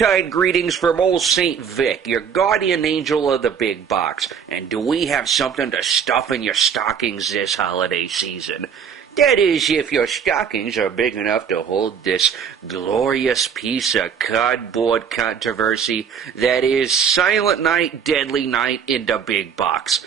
Yuletide greetings from old St. Vic, your guardian angel of the big box. And do we have something to stuff in your stockings this holiday season? That is, if your stockings are big enough to hold this glorious piece of cardboard controversy that is Silent Night, Deadly Night in the big box.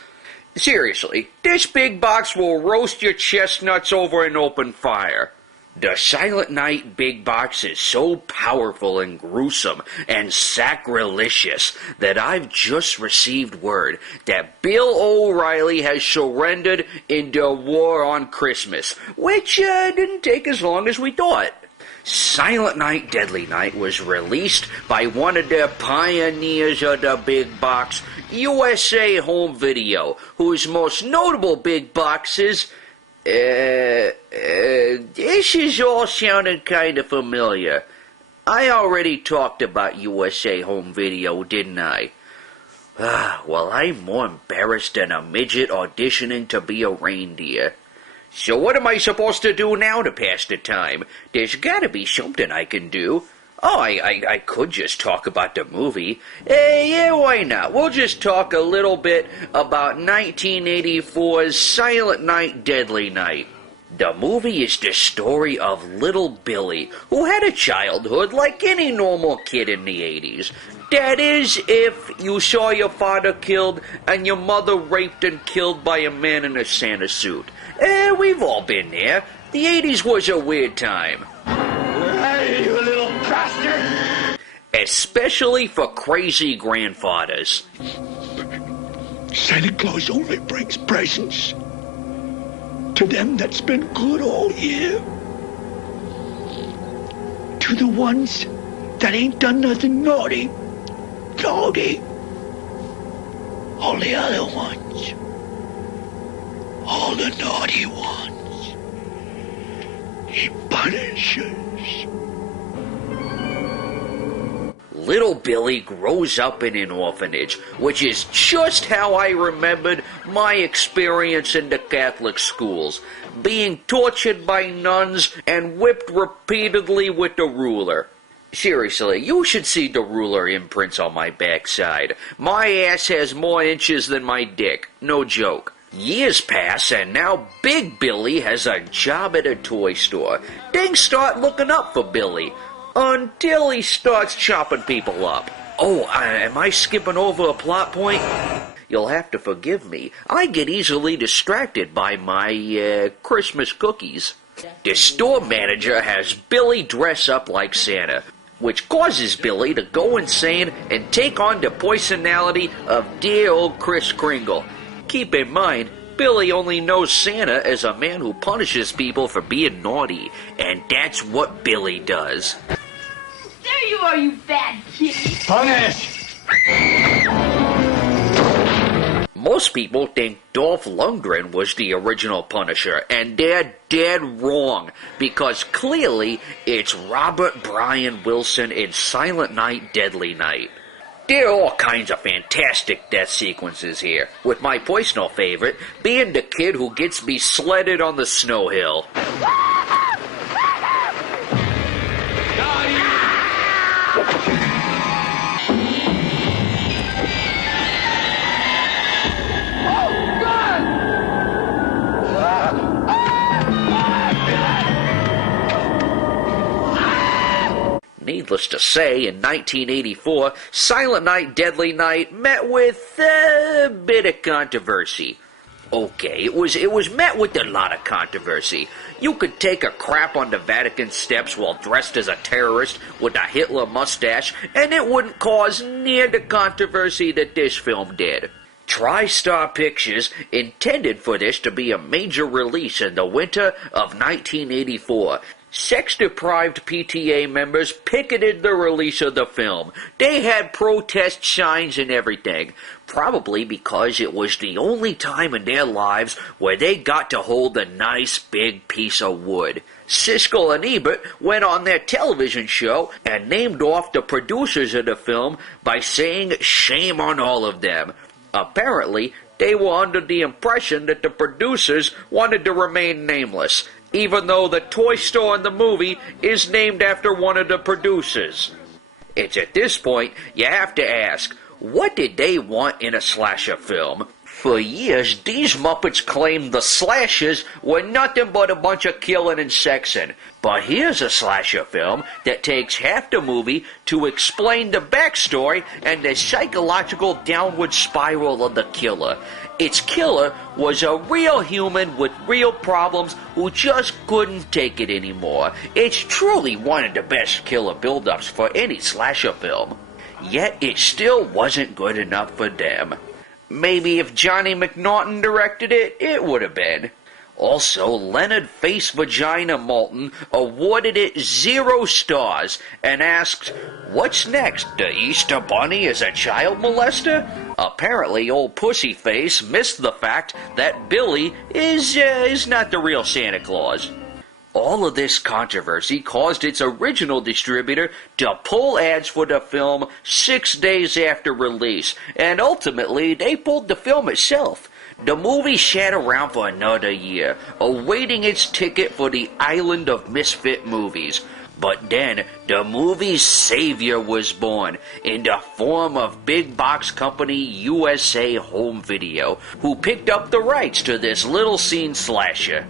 Seriously, this big box will roast your chestnuts over an open fire. The Silent Night big box is so powerful and gruesome and sacrilegious that I've just received word that Bill O'Reilly has surrendered in the war on Christmas, which didn't take as long as we thought. Silent Night, Deadly Night was released by one of the pioneers of the big box, USA Home Video, whose most notable big boxes... this is all sounding kind of familiar. I already talked about USA Home Video, didn't I? Well, I'm more embarrassed than a midget auditioning to be a reindeer. So what am I supposed to do now to pass the time? There's gotta be something I can do. Oh, I could just talk about the movie. Yeah, why not? We'll just talk a little bit about 1984's Silent Night, Deadly Night. The movie is the story of little Billy, who had a childhood like any normal kid in the 80s. That is, if you saw your father killed and your mother raped and killed by a man in a Santa suit. We've all been there. The 80s was a weird time. Hey, you little bastard! Especially for crazy grandfathers. Santa Claus only brings presents to them that's been good all year. To the ones that ain't done nothing naughty. Naughty. All the other ones. All the naughty ones. He punishes. Little Billy grows up in an orphanage, which is just how I remembered my experience in the Catholic schools, being tortured by nuns and whipped repeatedly with the ruler. Seriously, you should see the ruler imprints on my backside. My ass has more inches than my dick, no joke. Years pass, and now Big Billy has a job at a toy store. Things start looking up for Billy, until he starts chopping people up. Oh, am I skipping over a plot point? You'll have to forgive me. I get easily distracted by my, Christmas cookies. The store manager has Billy dress up like Santa, which causes Billy to go insane and take on the personality of dear old Kris Kringle. Keep in mind, Billy only knows Santa as a man who punishes people for being naughty, and that's what Billy does. There you are, you bad kitty. Punish! Most people think Dolph Lundgren was the original Punisher, and they're dead wrong, because clearly it's Robert Brian Wilson in Silent Night, Deadly Night. There are all kinds of fantastic death sequences here, with my personal favorite being the kid who gets me sledded on the snow hill. Needless to say, in 1984, Silent Night, Deadly Night met with a bit of controversy. Okay, it was met with a lot of controversy. You could take a crap on the Vatican steps while dressed as a terrorist with a Hitler mustache, and it wouldn't cause near the controversy that this film did. TriStar Pictures intended for this to be a major release in the winter of 1984. Sex-deprived PTA members picketed the release of the film. They had protest signs and everything, probably because it was the only time in their lives where they got to hold a nice big piece of wood. Siskel and Ebert went on their television show and named off the producers of the film by saying shame on all of them. Apparently, they were under the impression that the producers wanted to remain nameless, even though the toy store in the movie is named after one of the producers. It's at this point you have to ask, what did they want in a slasher film? For years, these Muppets claimed the slashers were nothing but a bunch of killing and sexing. But here's a slasher film that takes half the movie to explain the backstory and the psychological downward spiral of the killer. Its killer was a real human with real problems who just couldn't take it anymore. It's truly one of the best killer build-ups for any slasher film. Yet it still wasn't good enough for them. Maybe if Johnny McNaughton directed it, it would have been. Also, Leonard Face Vagina Moulton awarded it 0 stars and asked, "What's next? The Easter Bunny is a child molester?" Apparently, old Pussyface missed the fact that Billy is not the real Santa Claus. All of this controversy caused its original distributor to pull ads for the film 6 days after release, and ultimately they pulled the film itself. The movie sat around for another year, awaiting its ticket for the island of misfit movies. But then, the movie's savior was born, in the form of big box company USA Home Video, who picked up the rights to this little scene slasher.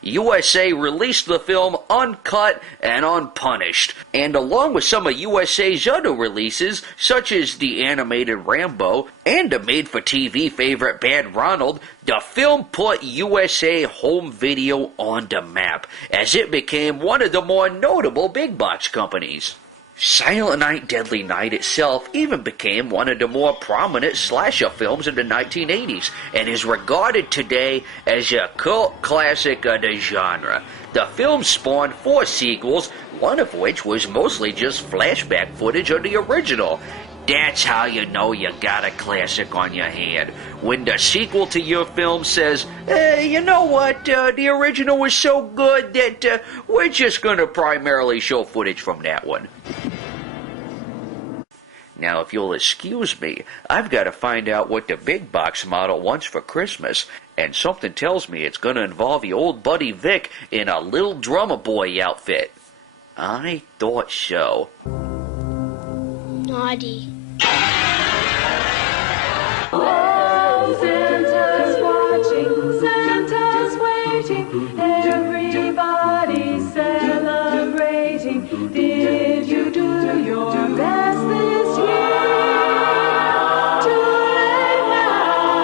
USA released the film uncut and unpunished, and along with some of USA's other releases, such as the animated Rambo and the made-for-TV favorite Bad Ronald, the film put USA Home Video on the map, as it became one of the more notable big box companies. Silent Night, Deadly Night itself even became one of the more prominent slasher films in the 1980s and is regarded today as a cult classic of the genre. The film spawned 4 sequels, one of which was mostly just flashback footage of the original. That's how you know you got a classic on your hand. When the sequel to your film says, you know what, the original was so good that we're just going to primarily show footage from that one. Now, if you'll excuse me, I've got to find out what the big box model wants for Christmas, and something tells me it's going to involve your old buddy Vic in a little drummer boy outfit. I thought so. Naughty. Oh, Santa's watching, Santa's waiting, everybody's celebrating. Did you do your best this year? Too late now,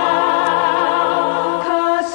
'cause